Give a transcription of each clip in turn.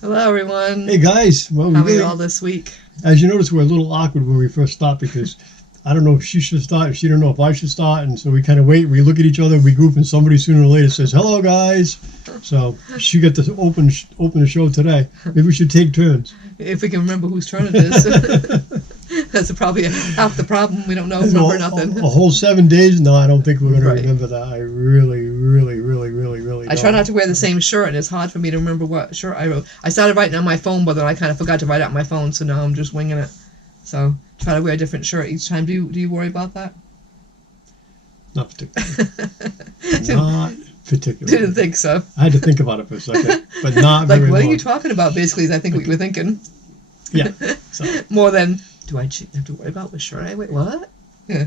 Hello, everyone. Hey guys, well, How are you all this week? As you notice, we're a little awkward when we first start because I don't know if she should start, if she don't know if I should start, and so we kind of wait. We look at each other, we group, and somebody sooner or later says, "Hello, guys." So she got to open the show today. Maybe we should take turns. If we can remember whose turn it is. That's probably half the problem. We don't remember nothing. A whole 7 days? No, I don't think we're going Right. to remember that. I really I try not to wear the same shirt, and it's hard for me to remember what shirt I wrote. I started writing on my phone, but then I kind of forgot to write out on my phone, so now I'm just winging it. So try to wear a different shirt each time. Do you worry about that? Not particularly. Not particularly. Didn't think so. I had to think about it for a second, but not Like, very what long. are you talking about, basically, is I think what you were thinking. Yeah. So. More than, do I have to worry about what shirt I wear? What? Yeah.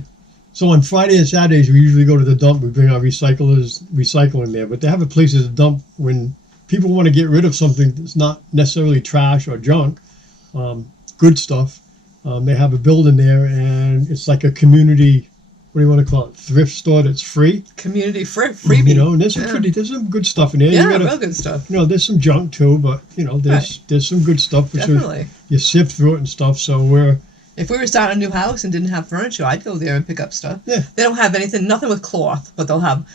So on Friday and Saturdays, we usually go to the dump. We bring our recycling there. But they have a place as a dump when people want to get rid of something that's not necessarily trash or junk, good stuff. They have a building there, and it's like a community, what do you want to call it, thrift store that's free. Community freebie. You know, and there's some good stuff in there. Yeah, real good stuff. You know, there's some junk too, but, you know, there's some good stuff. Definitely. You sift through it and stuff, so If we were starting a new house and didn't have furniture, I'd go there and pick up stuff. Yeah. They don't have nothing with cloth, but they'll have,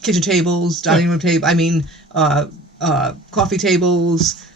kitchen tables, dining room table. I mean, coffee tables.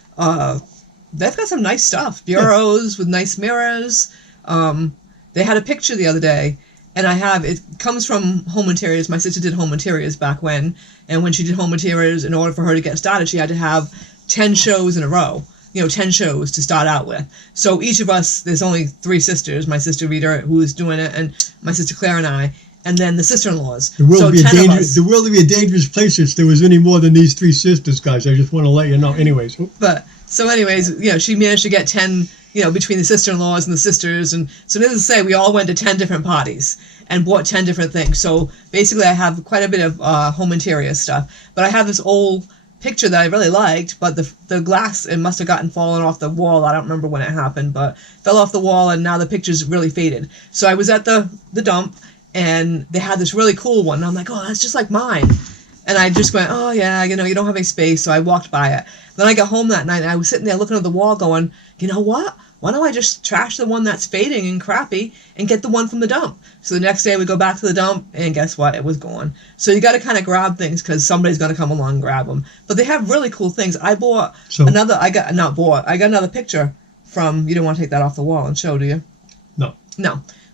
They've got some nice stuff. Bureaus with nice mirrors. They had a picture the other day, and it comes from home interiors. My sister did home interiors back when, and when she did home interiors, in order for her to get started, she had to have 10 shows in a row. 10 shows to start out with. So each of us, there's only 3 sisters, my sister Rita, who is doing it, and my sister Claire and I, and then the sister-in-laws. The world so would be 10 of us. the world would be a dangerous place if there was any more than these 3 sisters, guys. I just want to let you know. Anyways. She managed to get 10, between the sister-in-laws and the sisters, and so needless to say, we all went to 10 different parties and bought 10 different things. So basically, I have quite a bit of home interior stuff, but I have this old picture that I really liked, but the glass, it must have fallen off the wall. I don't remember when it happened, but fell off the wall, and now the picture's really faded. So I was at the dump, and they had this really cool one, and I'm like, oh, that's just like mine. And I just went, oh yeah, you don't have any space, so I walked by it. Then I got home that night, and I was sitting there looking at the wall going, you know what? Why don't I just trash the one that's fading and crappy and get the one from the dump? So the next day we go back to the dump, and guess what? It was gone. So you got to kind of grab things because somebody's going to come along and grab them. But they have really cool things. I got another picture from, you don't want to take that off the wall and show, do you? No.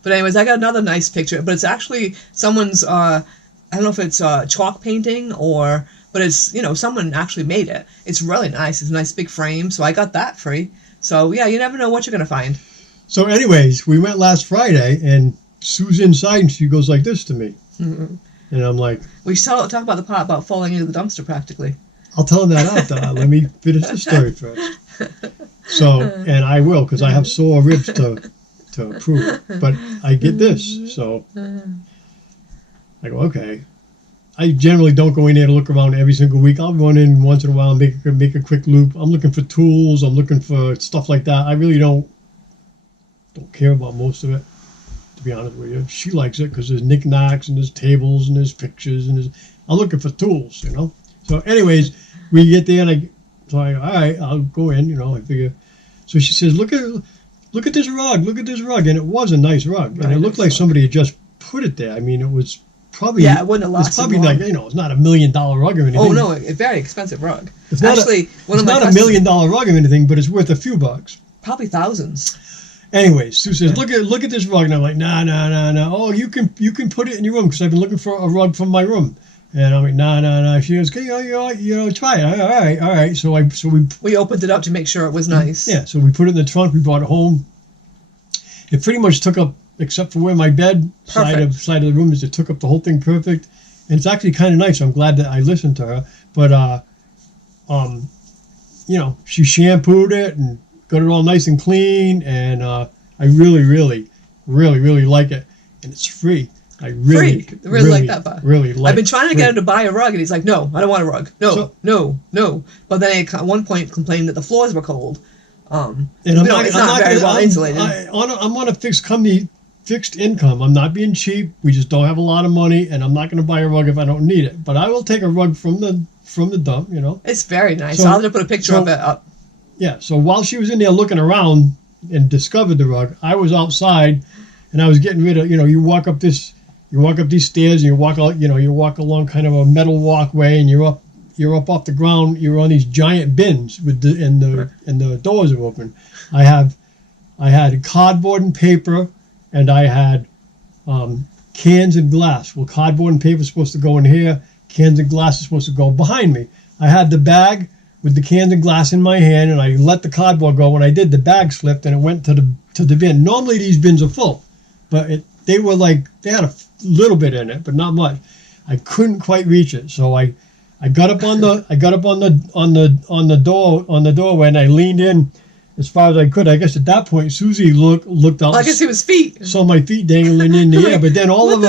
But anyways, I got another nice picture, but it's actually someone's, I don't know if it's chalk painting but it's, someone actually made it. It's really nice. It's a nice big frame, so I got that free. So, yeah, you never know what you're going to find. So, anyways, we went last Friday, and Sue's inside, and she goes like this to me. Mm-hmm. And I'm like... We should talk about the part about falling into the dumpster, practically. I'll tell him that out. Let me finish the story first. So, and I will, because I have sore ribs to prove it. But I get this, so... I go, okay. I generally don't go in there to look around every single week. I'll run in once in a while and make a quick loop. I'm looking for tools. I'm looking for stuff like that. I really don't care about most of it, to be honest with you. She likes it because there's knickknacks and there's tables and there's pictures and I'm looking for tools, So anyways, we get there and all right, I'll go in, I figure. So she says, look at this rug, and it was a nice rug, and it looked like somebody had just put it there. I mean, it was. Probably, it wouldn't have lasted. It's probably long. It's not $1 million rug or anything. Oh no, a very expensive rug. It's not $1 million rug or anything, but it's worth a few bucks. Probably thousands. Anyways, Sue says, "Look at this rug," and I'm like, "No. Oh, you can put it in your room because I've been looking for a rug from my room." And I'm like, no. She goes, try it. All right. So we opened it up to make sure it was nice. Yeah. So we put it in the trunk. We brought it home. It pretty much took up. Except for where my bed side of the room is, it took up the whole thing perfect, and it's actually kind of nice. I'm glad that I listened to her. But she shampooed it and got it all nice and clean, and I really like it, and it's free. I really like that part. I've been trying to get him to buy a rug, and he's like, "No, I don't want a rug. No." But then he at one point complained that the floors were cold. It's not very well insulated. I'm on a fixed income. I'm not being cheap. We just don't have a lot of money, and I'm not going to buy a rug if I don't need it. But I will take a rug from the dump, It's very nice. So I'll have to put a picture of it up. Yeah, so while she was in there looking around and discovered the rug, I was outside, and I was getting rid of. You walk up these stairs, and you walk out. You walk along kind of a metal walkway, and you're up off the ground. You're on these giant bins and the doors are open. I had cardboard and paper, and I had cans and glass. Well, cardboard and paper is supposed to go in here. Cans and glass is supposed to go behind me. I had the bag with the cans and glass in my hand, and I let the cardboard go. When I did, the bag slipped, and it went to the bin. Normally these bins are full, but they had a little bit in it, but not much. I couldn't quite reach it, so I got up on the doorway, and I leaned in as far as I could. I guess at that point Susie looked out. Well, I could see his feet. Saw my feet dangling in the air, but then all of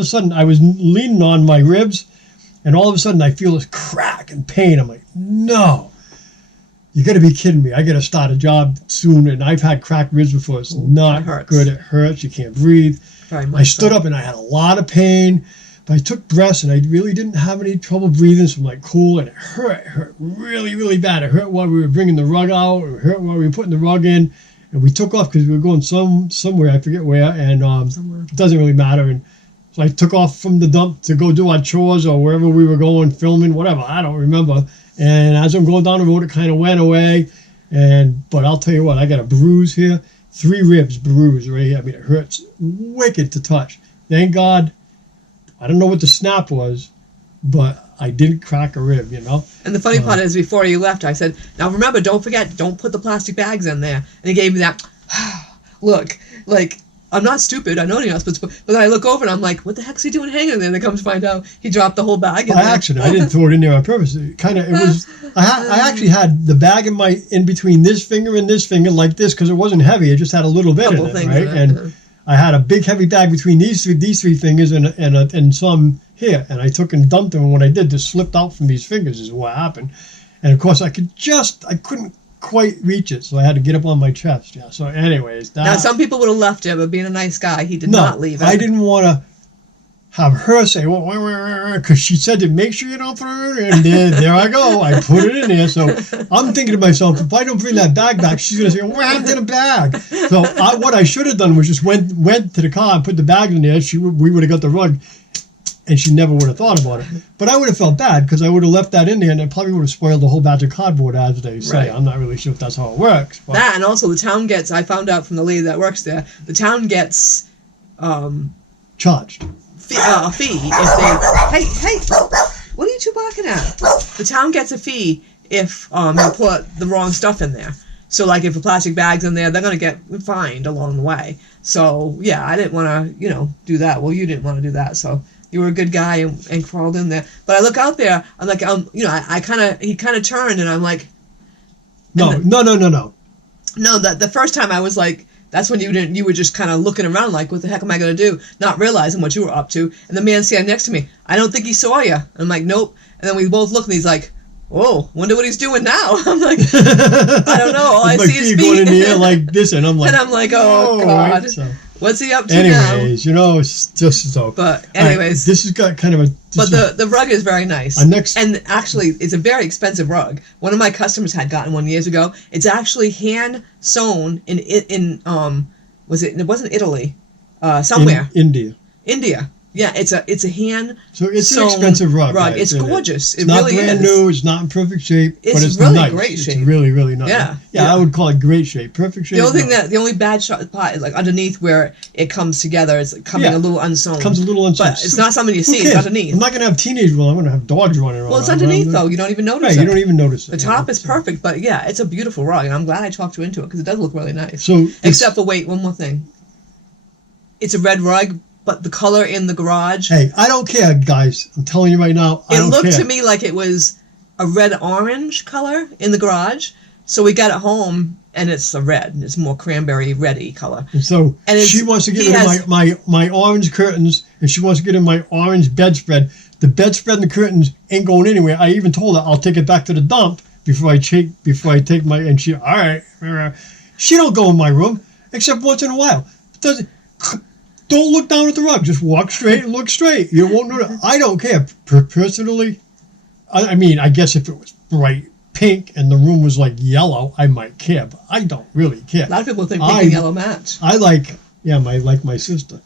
a sudden I was leaning on my ribs. And all of a sudden, I feel this crack and pain. I'm like, no, you got to be kidding me. I got to start a job soon. And I've had cracked ribs before. It's not good. It hurts. You can't breathe. I stood up and I had a lot of pain. But I took breaths and I really didn't have any trouble breathing. So I'm like, cool. And it hurt really, really bad. It hurt while we were bringing the rug out. It hurt while we were putting the rug in. And we took off because we were going somewhere. I forget where. And it doesn't really matter. And so I took off from the dump to go do our chores or wherever we were going, filming, whatever. I don't remember. And as I'm going down the road, it kind of went away. But I'll tell you what, I got a bruise here. 3 ribs bruised right here. I mean, it hurts wicked to touch. Thank God. I don't know what the snap was, but I didn't crack a rib, And the funny part is, before you left, I said, now remember, don't forget, don't put the plastic bags in there. And he gave me that look, like, I'm not stupid. I know you're not supposed to put, but then I look over and I'm like, what the heck's he doing hanging there? And then comes to find out he dropped the whole bag in by there. accident. I didn't throw it in there on purpose. I actually had the bag in between this finger and this finger like this because it wasn't heavy. It just had a little bit in it, right? And I had a big heavy bag between these three fingers and some here. And I took and dumped them. And when I did, this slipped out from these fingers is what happened. And of course I couldn't quite reach it, so I had to get up on my chest. Yeah. So, anyways, now some people would have left it, but being a nice guy, he did not leave it. I didn't want to have her say, "Well," because she said to make sure you don't throw it. And there I go. I put it in there. So I'm thinking to myself, if I don't bring that bag back, she's gonna say, "What happened to the bag?" So what I should have done was just went to the car and put the bag in there. We would have got the rug. And she never would have thought about it. But I would have felt bad because I would have left that in there and it probably would have spoiled the whole batch of cardboard, as they say. Right. I'm not really sure if that's how it works. But. That, and also the town gets, I found out from the lady that works there, the town gets... charged. A fee if they... Hey, what are you two barking at? The town gets a fee if you put the wrong stuff in there. So, like, if a plastic bag's in there, they're going to get fined along the way. So, yeah, I didn't want to, do that. Well, you didn't want to do that, so... You were a good guy and crawled in there. But I look out there, I'm like, he kind of turned and I'm like... No. No, the first time I was like, that's when you were just kind of looking around like, what the heck am I going to do? Not realizing what you were up to. And the man standing next to me, I don't think he saw you. I'm like, nope. And then we both look and he's like, whoa, wonder what he's doing now. I'm like, I don't know. All I see is feet. Going in the air like this, and I'm like, oh, God. Right, so. What's he up to now? Anyways, it's just so. But anyways, this has got kind of a. But the rug is very nice. And actually, it's a very expensive rug. One of my customers had gotten one years ago. It's actually hand sewn in was it? It wasn't Italy, somewhere. India. Yeah, it's a hand. So it's an expensive rug. Right? It's gorgeous. It's not brand new. It's not in perfect shape, but it's really nice. Great shape. It's really, really nice. Yeah. I would call it great shape. Perfect shape. The only bad part is like underneath where it comes together. It's coming a little unsewn. It comes a little unsewn. But it's not something you see. It's underneath. I'm not gonna have teenagers. I'm gonna have dogs running around. Well, it's underneath though. You don't even notice it. You don't even notice it. The top is perfect, but yeah, it's a beautiful rug, and I'm glad I talked you into it because it does look really nice. So, except for one more thing. It's a red rug. But the color in the garage... Hey, I don't care, guys. I'm telling you right now, I don't care. It looked to me like it was a red-orange color in the garage. So we got it home, and it's a red. It's more cranberry-reddy color. And so she wants to get in my orange curtains, and she wants to get in my orange bedspread. The bedspread and the curtains ain't going anywhere. I even told her I'll take it back to the dump before I take my... And she, all right. She don't go in my room, except once in a while. Don't look down at the rug. Just walk straight and look straight. You won't know. I don't care. Personally, I mean, I guess if it was bright pink and the room was like yellow, I might care, but I don't really care. A lot of people think pink and yellow match. I like my sister.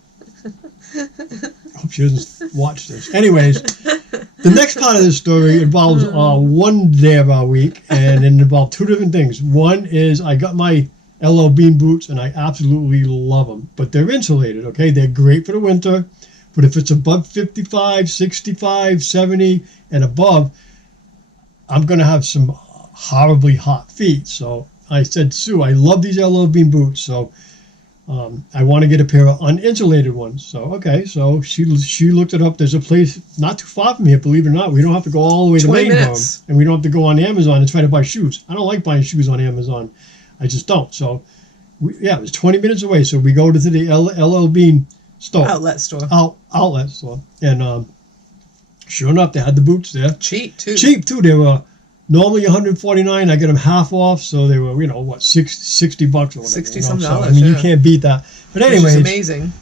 Hope she doesn't watch this. Anyways, the next part of this story involves one day of our week, and it involved two different things. One is I got my LL Bean boots, and I absolutely love them, but they're insulated, okay? They're great for the winter, but if it's above 55, 65, 70, and above, I'm going to have some horribly hot feet. So I said, Sue, I love these LL Bean boots, so I want to get a pair of uninsulated ones. So, okay, so she looked it up. There's a place not too far from here, believe it or not. We don't have to go all the way to 20 Maine, minutes. and we don't have to go on Amazon and try to buy shoes. I don't like buying shoes on Amazon. I just don't. So, it was 20 minutes away. So we go to the LL Bean store. Outlet store. Outlet store. And sure enough, they had the boots there. Cheap, too. Cheap, too. They were normally $149. I got them half off, so they were, what, $60 or whatever. 60 some So, dollars. I mean, you can't beat that. But anyways, which is amazing.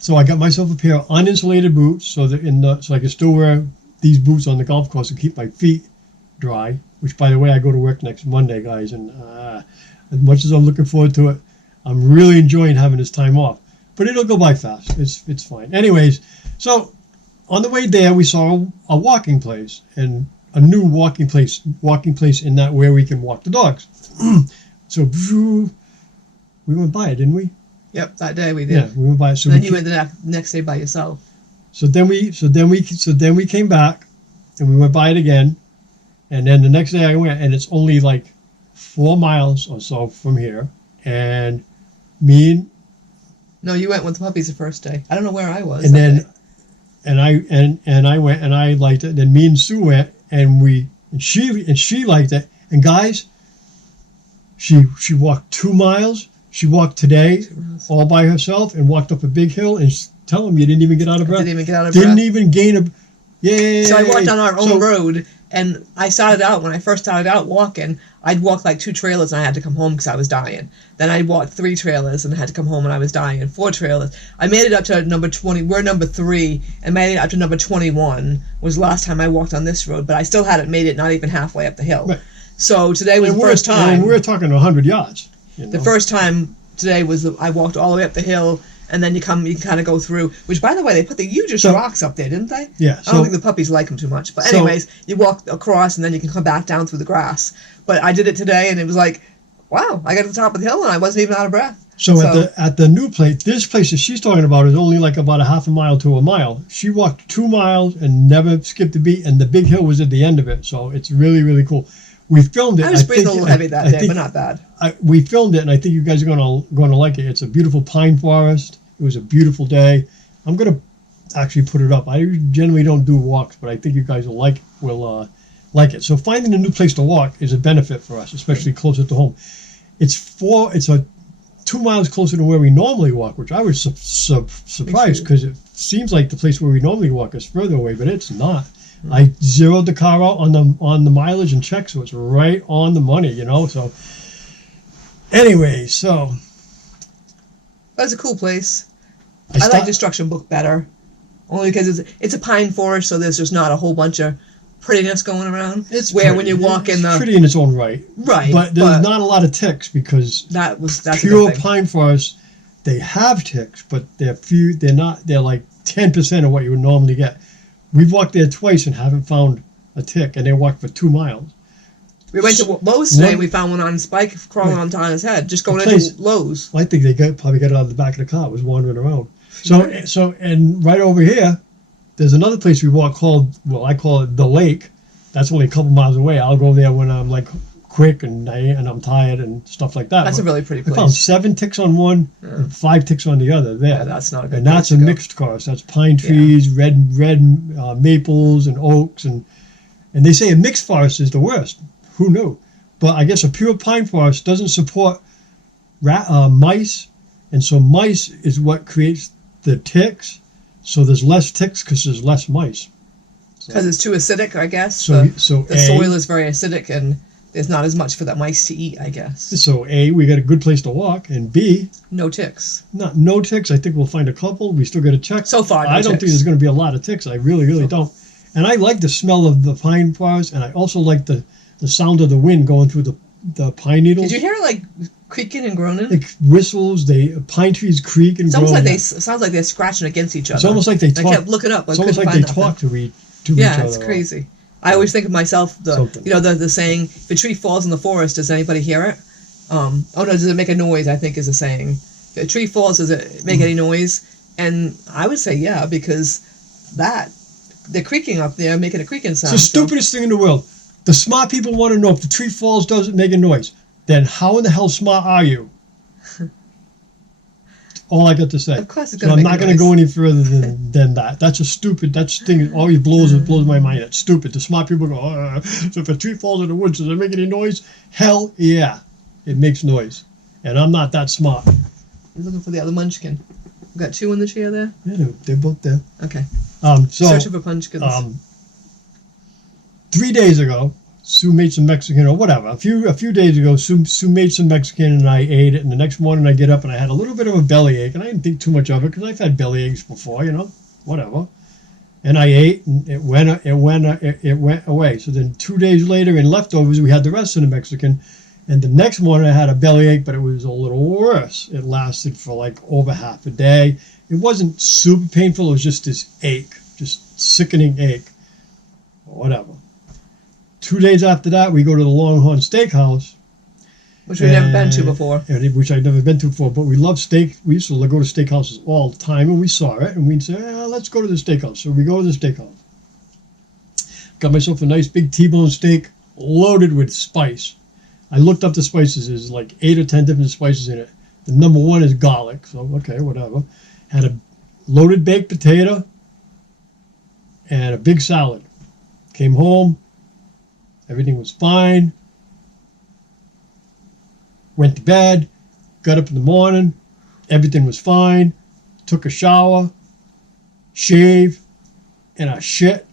So I got myself a pair of uninsulated boots, so I can still wear these boots on the golf course and keep my feet dry. Which, by the way, I go to work next Monday, guys, and as much as I'm looking forward to it, I'm really enjoying having this time off. But it'll go by fast. It's fine. Anyways, so on the way there, we saw a walking place, and a new walking place in that where we can walk the dogs. So we went by it, didn't we? Yep, that day we did. Yeah, we went by it. So and then you went the next day by yourself. So then we came back, and we went by it again, and then the next day I went, and it's only like 4 miles or so from here, and No, you went with the puppies the first day. I don't know where I was. And then, and I went, and I liked it. Then me and Sue went, and she liked it. And guys, she walked 2 miles. She walked today all by herself and walked up a big hill. And tell them you didn't even get out of breath. Didn't even get out of breath. Didn't even gain a. Yay! So I walked on our own road, and I started out, when I first started out walking, I'd walk like 2 trailers and I had to come home because I was dying. Then I'd walk 3 trailers and I had to come home and I was dying. 4 trailers. I made it up to number 20. We're number 3, and made it up to number 21 was the last time I walked on this road, but I still hadn't made it not even halfway up the hill. Right. So today was the first time. And we're talking 100 yards. The first time today was I walked all the way up the hill, and then you can kind of go through, which, by the way, they put the hugest rocks up there, didn't they? Yeah. I don't think the puppies like them too much. But anyways, you walk across, and then you can come back down through the grass. But I did it today, and it was like, wow, I got to the top of the hill, and I wasn't even out of breath. So at the new place, this place that she's talking about is only like about a half a mile to a mile. She walked 2 miles and never skipped a beat, and the big hill was at the end of it. So it's really, really cool. We filmed it. I was breathing a little heavy that day, but not bad. We filmed it, and I think you guys are going to like it. It's a beautiful pine forest. It was a beautiful day. I'm going to actually put it up. I generally don't do walks, but I think you guys will like it. So finding a new place to walk is a benefit for us, especially closer to home. It's 2 miles closer to where we normally walk, which I was surprised because it seems like the place where we normally walk is further away, but it's not. Mm-hmm. I zeroed the car out on the mileage and checked, so it's right on the money, So anyway, so that's a cool place. I like Destruction Book better, only because it's a pine forest, so there's just not a whole bunch of prettiness going around. It's where when you walk in the pretty in its own right, but there's not a lot of ticks because that's pure pine forest. They have ticks, but they're few. They're like 10% of what you would normally get. We've walked there twice and haven't found a tick, and they walked for 2 miles. We went to Lowe's today, and we found one on Spike crawling on Donna's head, just going into Lowe's. Well, I think they probably got it out of the back of the car. It was wandering around. So and right over here, there's another place we walk called, I call it the lake. That's only a couple miles away. I'll go there when I'm like quick and I'm tired and stuff like that. That's a really pretty place. I found 7 ticks on one and 5 ticks on the other there. Yeah, that's not a good And that's a mixed forest. That's pine trees, red maples and oaks. And they say a mixed forest is the worst. Who knew? But I guess a pure pine forest doesn't support mice. And so mice is what creates the ticks. So there's less ticks because there's less mice. Because it's too acidic, I guess. So the soil is very acidic, and there's not as much for the mice to eat, I guess. So A, we got a good place to walk, and B, no ticks. No ticks. I think we'll find a couple. We still got to check. So far, I don't think there's going to be a lot of ticks. I really don't. And I like the smell of the pine forest, and I also like the the sound of the wind going through the pine needles. Did you hear it like creaking and groaning? Like whistles, pine trees creak and It's groan. almost like sounds like they're scratching against each other. It's almost like they talk. I kept looking up. It's almost like they talk to each other. Yeah, it's crazy. I always think of myself, the saying, if a tree falls in the forest, does anybody hear it? Oh no, does it make a noise, I think is a saying. If a tree falls, does it make any noise? And I would say yeah, because they're creaking up there, making a creaking sound. It's the stupidest thing in the world. The smart people want to know if the tree falls, does it make a noise? Then how in the hell smart are you? All I got to say. Of course it's so I'm not going to go any further than that. That's a stupid, thing always blows my mind. It's stupid. The smart people go, so if a tree falls in the woods, does it make any noise? Hell yeah, it makes noise. And I'm not that smart. You're looking for the other munchkin. We got two in the chair there? Yeah, they're both there. Okay. Searching for munchkins. 3 days ago, Sue made some Mexican or whatever. A few days ago, Sue made some Mexican and I ate it. And the next morning I get up and I had a little bit of a bellyache. And I didn't think too much of it because I've had bellyaches before, whatever. And I ate and it went away. So then 2 days later in leftovers, we had the rest of the Mexican. And the next morning I had a bellyache, but it was a little worse. It lasted for like over half a day. It wasn't super painful. It was just this ache, just sickening ache or whatever. 2 days after that, we go to the Longhorn Steakhouse. Which we've never been to before. Which I'd never been to before, but we love steak. We used to go to steakhouses all the time, and we saw it, and we'd say, let's go to the steakhouse. So we go to the steakhouse. Got myself a nice big T-bone steak loaded with spice. I looked up the spices. There's like 8 or 10 different spices in it. The number one is garlic, so okay, whatever. Had a loaded baked potato and a big salad. Came home. Everything was fine. Went to bed. Got up in the morning. Everything was fine. Took a shower. Shave. And I shit.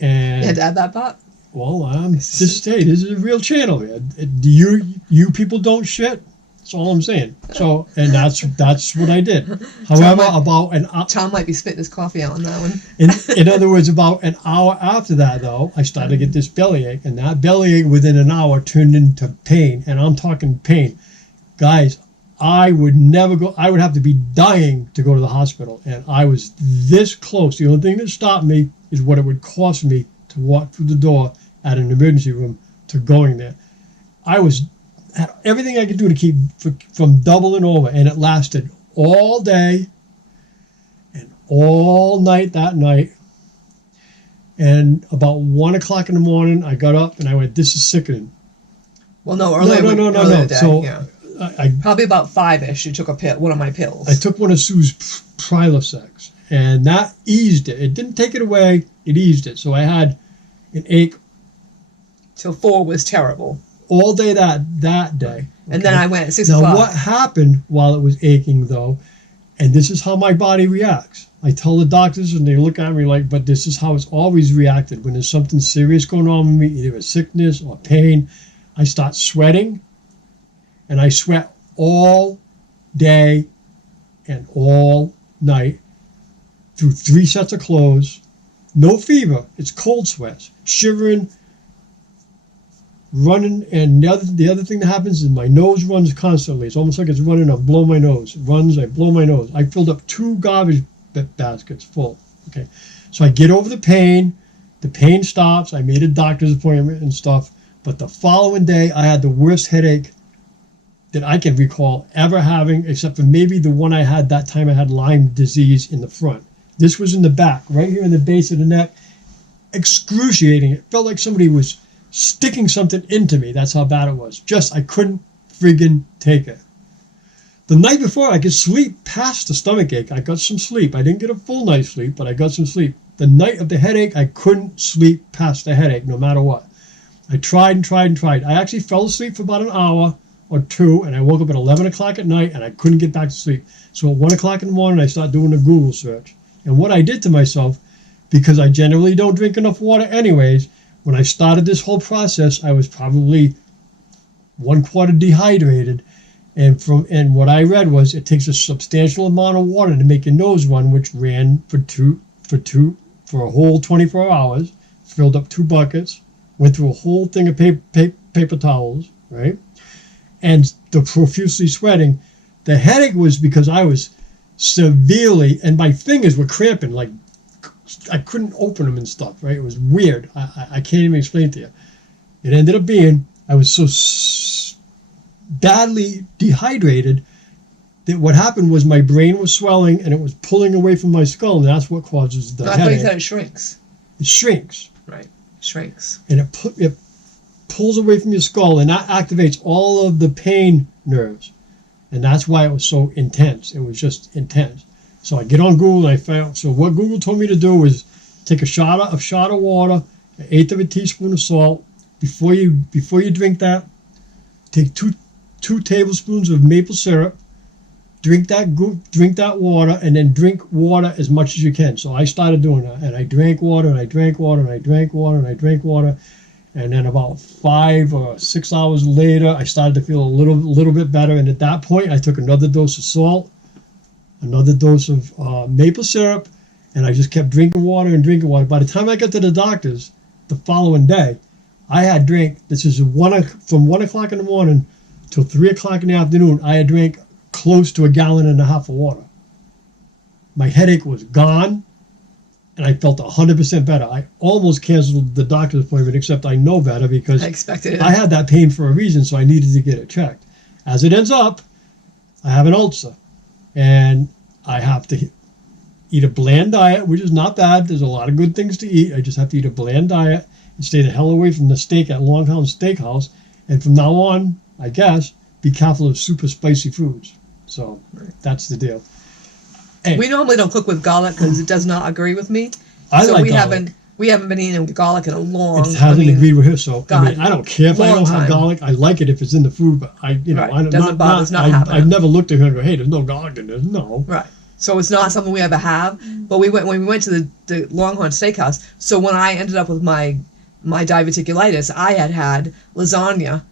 And you had to add that part? Well, this is a real channel. You people don't shit. That's all I'm saying. So, and that's what I did. However, Tom might be spitting his coffee out on that one. In other words, about an hour after that, though, I started to get this bellyache, and that bellyache within an hour turned into pain, and I'm talking pain. Guys, I would never go. I would have to be dying to go to the hospital, and I was this close. The only thing that stopped me is what it would cost me to walk through the door at an emergency room to going there. I had everything I could do to keep from doubling over, and it lasted all day and all night that night. And about 1 o'clock in the morning, I got up and I went, "This is sickening." Well, no, earlier. No. So yeah. I probably about 5-ish. You took one of my pills. I took one of Sue's Prilosec, and that eased it. It didn't take it away. It eased it. So I had an ache till 4 was terrible. All day that day. Okay? And then I went at 6 now, o'clock. Now, what happened while it was aching, though, and this is how my body reacts. I tell the doctors, and they look at me like, but this is how it's always reacted. When there's something serious going on with me, either a sickness or pain, I start sweating, and I sweat all day and all night through 3 sets of clothes. No fever. It's cold sweats. Shivering, running, and the other thing that happens is my nose runs constantly. It's almost like it's running. I blow my nose. It runs. I blow my nose. I filled up 2 garbage baskets full. Okay, so I get over the pain. The pain stops. I made a doctor's appointment and stuff. But the following day, I had the worst headache that I can recall ever having, except for maybe the one I had that time. I had Lyme disease in the front. This was in the back, right here in the base of the neck. Excruciating. It felt like somebody was sticking something into me. That's how bad it was. I couldn't friggin' take it. The night before, I could sleep past the stomach ache. I got some sleep. I didn't get a full night's sleep, but I got some sleep. The night of the headache, I couldn't sleep past the headache, no matter what. I tried and tried and tried. I actually fell asleep for about an hour or 2, and I woke up at 11 o'clock at night, and I couldn't get back to sleep. So at 1 o'clock in the morning, I started doing a Google search. And what I did to myself, because I generally don't drink enough water anyways, when I started this whole process, I was probably 1/4 dehydrated. And what I read was it takes a substantial amount of water to make your nose run, which ran for a whole 24 hours, filled up 2 buckets, went through a whole thing of paper towels, right? And the profusely sweating. The headache was because I was severely, and my fingers were cramping, like I couldn't open them and stuff, right? It was weird. I can't even explain it to you. It ended up being, I was so badly dehydrated that what happened was my brain was swelling and it was pulling away from my skull, and that's what causes the No, I headache. thought you said it shrinks. It shrinks. Right. Shrinks. And it pulls away from your skull, and that activates all of the pain nerves. And that's why it was so intense. It was just intense. So I get on Google and I found, so what Google told me to do was take a shot of water, an eighth of a teaspoon of salt. Before you drink that, take two tablespoons of maple syrup, drink that water, and then drink water as much as you can. So I started doing that, and I drank water, and I drank water, and I drank water, and I drank water. And then about 5 or 6 hours later, I started to feel a little bit better. And at that point, I took another dose of salt, another dose of maple syrup, and I just kept drinking water and drinking water. By the time I got to the doctor's the following day, I had drank, this is from 1 o'clock in the morning till 3 o'clock in the afternoon, I had drank close to 1.5 gallons of water. My headache was gone, and I felt 100% better. I almost canceled the doctor's appointment, except I know better because I expected it. I had that pain for a reason, so I needed to get it checked. As it ends up, I have an ulcer, and I have to eat a bland diet, which is not bad. There's a lot of good things to eat. I just have to eat a bland diet and stay the hell away from the steak at Longhorn Steakhouse. And from now on, I guess, be careful of super spicy foods. So that's the deal. Hey, we normally don't cook with garlic because it does not agree with me. I so like we garlic. haven't been eating garlic in a long. It hasn't agreed with her, so God, I don't care if I don't have garlic. I like it if it's in the food, but I don't. Doesn't bother us not having it. I've never looked at her and go, "Hey, there's no garlic in this." No. Right. So it's not something we ever have. But when we went to the Longhorn Steakhouse. So when I ended up with my diverticulitis, I had lasagna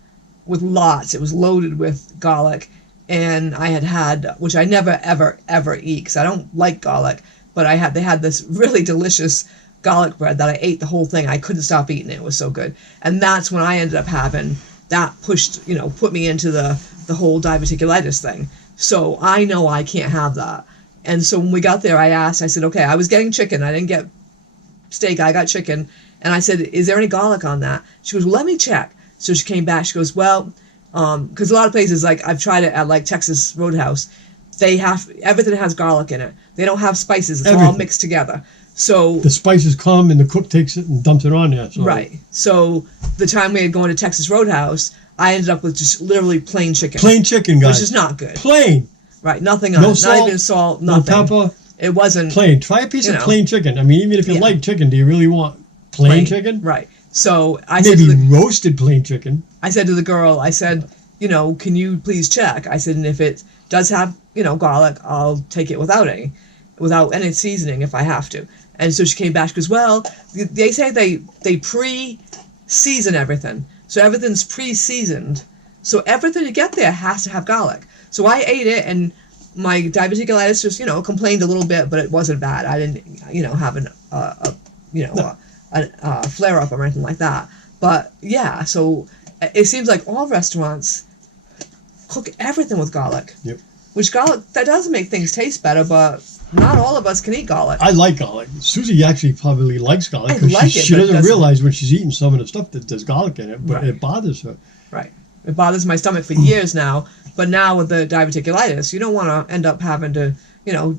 with lots. It was loaded with garlic, and I had which I never ever eat because I don't like garlic. But they had this really delicious garlic bread that I ate the whole thing. I couldn't stop eating it. It was so good. And that's when I ended up having that put me into the whole diverticulitis thing. So I know I can't have that. And so when we got there, I said, okay, I was getting chicken. I didn't get steak. I got chicken. And I said, is there any garlic on that? She goes, well, let me check. So she came back. She goes, well, because a lot of places, like I've tried it at like Texas Roadhouse, everything has garlic in it. They don't have spices. It's all mixed together. So the spices come and the cook takes it and dumps it on there. So. Right. So the time we had gone to Texas Roadhouse, I ended up with just literally plain chicken. Plain chicken, guys. Which is not good. Plain. Right. Nothing on it. Salt, not even salt, nothing. No pepper. It wasn't. Plain. Try a piece of plain chicken. I mean, even if you like chicken, do you really want plain chicken? Right. So I said roasted plain chicken. I said to the girl, can you please check? I said, and if it does have, garlic, I'll take it without any seasoning if I have to. And so she came back, she goes, well, they say they pre-season everything. So everything's pre-seasoned. So everything you get there has to have garlic. So I ate it, and my diverticulitis just, complained a little bit, but it wasn't bad. I didn't, have a flare-up or anything like that. But, yeah, so it seems like all restaurants cook everything with garlic. Yep. Which garlic, that does make things taste better, but not all of us can eat garlic. I like garlic. Susie actually probably likes garlic because she doesn't realize when she's eating some of the stuff that there's garlic in it, but it bothers her. Right. It bothers my stomach for years now, but now with the diverticulitis, you don't want to end up having to, a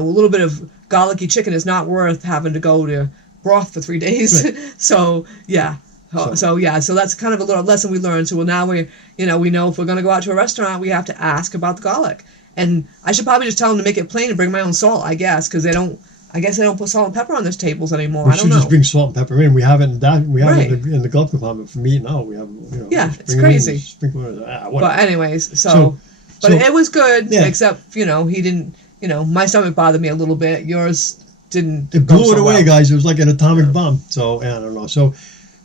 little bit of garlicky chicken is not worth having to go to broth for 3 days. Right. So, yeah. So that's kind of a little lesson we learned. So now we know if we're going to go out to a restaurant, we have to ask about the garlic. And I should probably just tell them to make it plain and bring my own salt, I guess, because they don't put salt and pepper on those tables anymore. I don't know. We should just bring salt and pepper in. We have it in in the glove compartment for meat now. We have, it's crazy. But anyways, but it was good, except, he didn't, my stomach bothered me a little bit. Yours didn't. It blew it away, guys. It was like an atomic bomb. So, I don't know. So,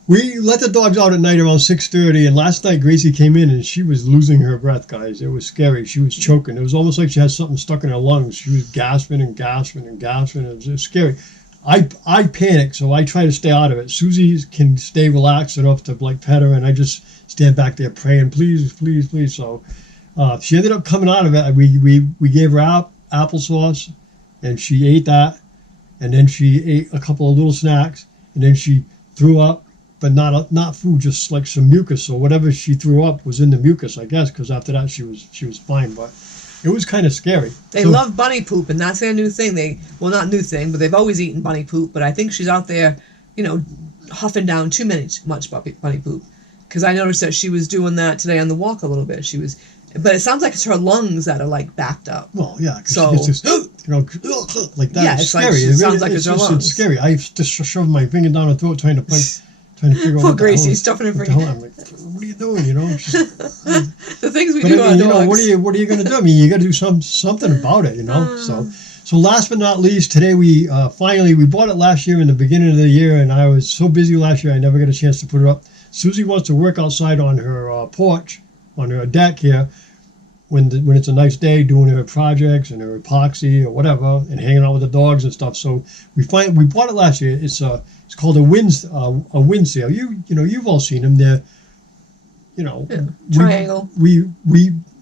we let the dogs out at night around 6:30, and last night Gracie came in and she was losing her breath, guys. It was scary. She was choking. It was almost like she had something stuck in her lungs. She was gasping and gasping and gasping. It was scary. I panic, so I try to stay out of it. Susie can stay relaxed enough to like pet her, and I just stand back there praying, please, please, please. So she ended up coming out of it. We gave her applesauce, and she ate that, and then she ate a couple of little snacks, and then she threw up, but not food, just like some mucus. So whatever she threw up was in the mucus, I guess, because after that she was fine. But it was kind of scary. They love bunny poop, and that's their new thing. Not new thing, but they've always eaten bunny poop. But I think she's out there, huffing down too much bunny poop. Because I noticed that she was doing that today on the walk a little bit. But it sounds like it's her lungs that are like backed up. Well, yeah. So it's just, like that. Yeah, it's it's scary. like It sounds like it's her lungs. It's scary. I just shoved my finger down her throat trying to figure out. Poor Gracie, stuffing her finger. I'm like, what are you doing? The things we But do I mean, on dogs. what are you going to do? I mean, you got to do something about it, So last but not least, today we finally bought it last year in the beginning of the year, and I was so busy last year I never got a chance to put it up. Susie wants to work outside on her porch, on her deck here, when it's a nice day, doing her projects and her epoxy or whatever, and hanging out with the dogs and stuff. So we bought it last year. It's called a wind sail. You've all seen them. They're triangle. We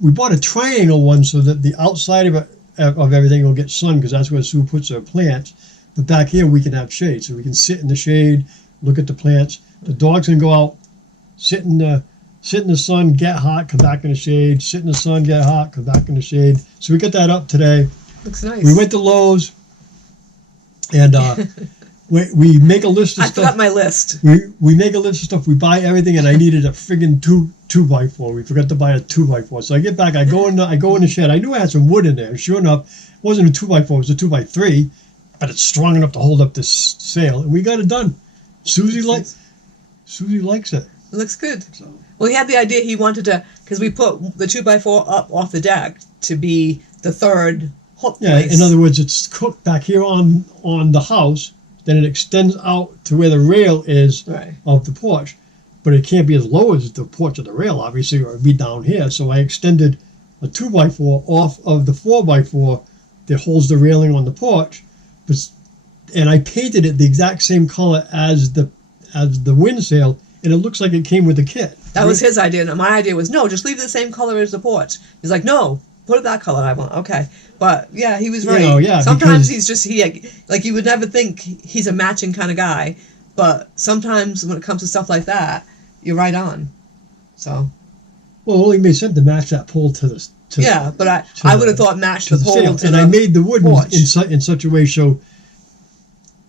bought a triangle one so that the outside of everything will get sun, because that's where Sue puts her plants. But back here we can have shade, so we can sit in the shade, look at the plants. The dogs can go out, sit in the sun, get hot, come back in the shade. Sit in the sun, get hot, come back in the shade. So we got that up today. Looks nice. We went to Lowe's, and we make a list of stuff. I forgot my list. We make a list of stuff. We buy everything, and I needed a friggin' 2x4. We forgot to buy a 2x4. So I get back. I go in the shed. I knew I had some wood in there. Sure enough, it wasn't a 2x4. It was a 2x3, but it's strong enough to hold up this sail, and we got it done. Susie likes it. It looks good. So. Well, he had the idea he wanted to, because we put the 2x4 up off the deck to be the third hook place. In other words, it's cooked back here on the house, then it extends out to where the rail is of the porch, but it can't be as low as the porch of the rail, obviously, or it'd be down here. So I extended a 2x4 off of the 4x4 that holds the railing on the porch, and I painted it the exact same color as the wind sail, and it looks like it came with the kit. That was his idea. And my idea was, no, just leave it the same color as the porch. He's like, no, put it that color. I want, okay. But yeah, he was right. Sometimes he's just, you would never think he's a matching kind of guy. But sometimes when it comes to stuff like that, you're right on. So. Well, it only made sense to match that pole to the. But I would have thought match the pole sail. to and the I made the wood porch. in such a way so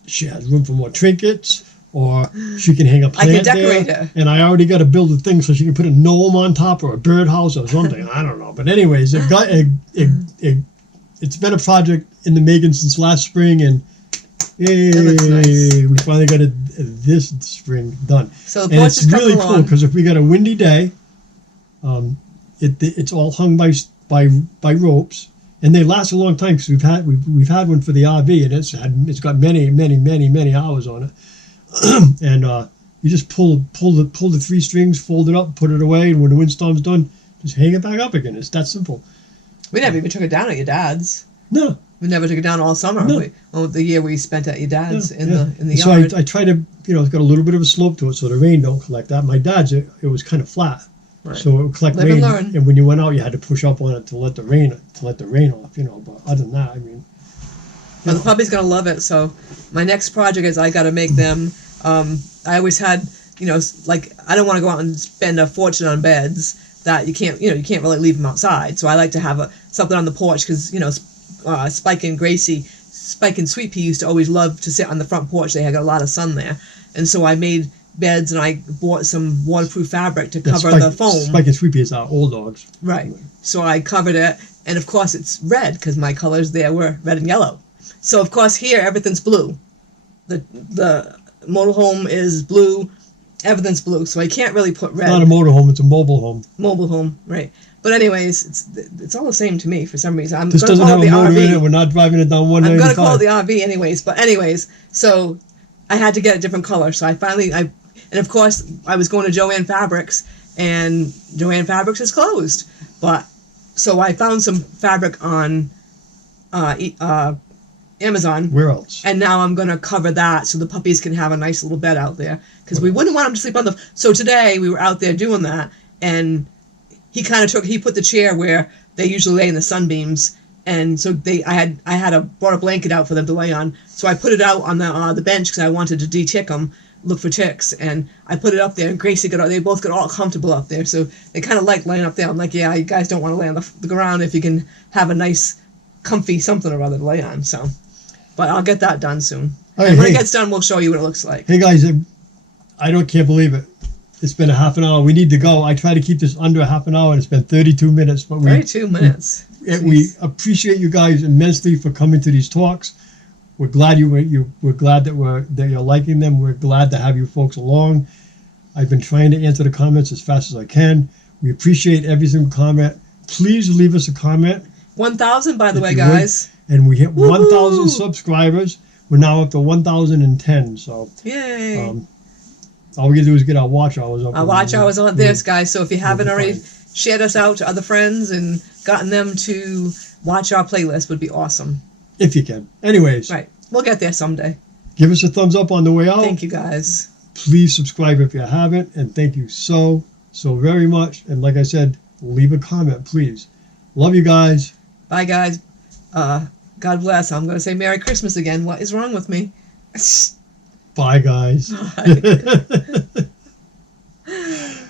she has room for more trinkets, or she can hang a plant like a decorator. there. And I already got to build a thing so she can put a gnome on top, or a birdhouse or something. I don't know. But anyways, it's been a project in the making since last spring, and yay, nice. We finally got it this spring done. So the porch it's is really coming cool, along. because if we got a windy day, it's all hung by ropes, and they last a long time, because we've had one for the RV, and it's got many hours on it. And you just pull the 3 strings, fold it up, put it away, and when the windstorm's done, just hang it back up again. It's that simple. We never even took it down at your dad's. No. We never took it down all summer. No. The year we spent at your dad's in the so yard. I try to, it's got a little bit of a slope to it, so the rain don't collect that. My dad's, it was kind of flat, so it would collect Live rain. and learn. And when you went out, you had to push up on it to let the rain off. But other than that, I mean. Well, the puppy's gonna love it. So my next project is I got to make them. I always had, I don't want to go out and spend a fortune on beds that you can't really leave them outside. So I like to have something on the porch, because Spike and Sweet Pea used to always love to sit on the front porch. They had a lot of sun there, and so I made beds, and I bought some waterproof fabric to cover the foam. Spike and Sweet Pea is our old dogs. Right. So I covered it, and of course it's red, because my colors there were red and yellow. So of course here everything's blue. The motorhome is blue, everything's blue. So I can't really put red. It's not a motorhome; it's a mobile home. Mobile home, right? But anyways, it's all the same to me for some reason. This doesn't have a motor in it. We're not driving it down 195. I'm going to call it the RV anyways. But anyways, so I had to get a different color. So and of course I was going to Joann Fabrics, and Joann Fabrics is closed. But so I found some fabric on Amazon. Where else? And now I'm going to cover that so the puppies can have a nice little bed out there. Because we wouldn't want them to sleep on the... So today we were out there doing that, and he put the chair where they usually lay in the sunbeams, and so brought a blanket out for them to lay on. So I put it out on the bench because I wanted to de-tick them, look for ticks, and I put it up there, and Gracie they both got all comfortable up there, so they kind of like laying up there. I'm like, yeah, you guys don't want to lay on the ground if you can have a nice, comfy something or other to lay on, so... But I'll get that done soon. And when it gets done, we'll show you what it looks like. Hey guys, can't believe it. It's been a half an hour. We need to go. I try to keep this under a half an hour, and it's been 32 minutes. But 32 minutes. We appreciate you guys immensely for coming to these talks. We're glad we're glad that you're liking them. We're glad to have you folks along. I've been trying to answer the comments as fast as I can. We appreciate every single comment. Please leave us a comment. 1,000, by the way, guys. And we hit 1,000 subscribers. We're now up to 1,010. So, yay! All we gotta do is get our watch hours up. Our watch hours on this, guys. So if you haven't already shared us out to other friends and gotten them to watch our playlist, would be awesome. If you can. Anyways. Right. We'll get there someday. Give us a thumbs up on the way out. Thank you, guys. Please subscribe if you haven't. And thank you so very much. And like I said, leave a comment, please. Love you guys. Bye, guys. God bless. I'm going to say Merry Christmas again. What is wrong with me? Bye, guys. Bye.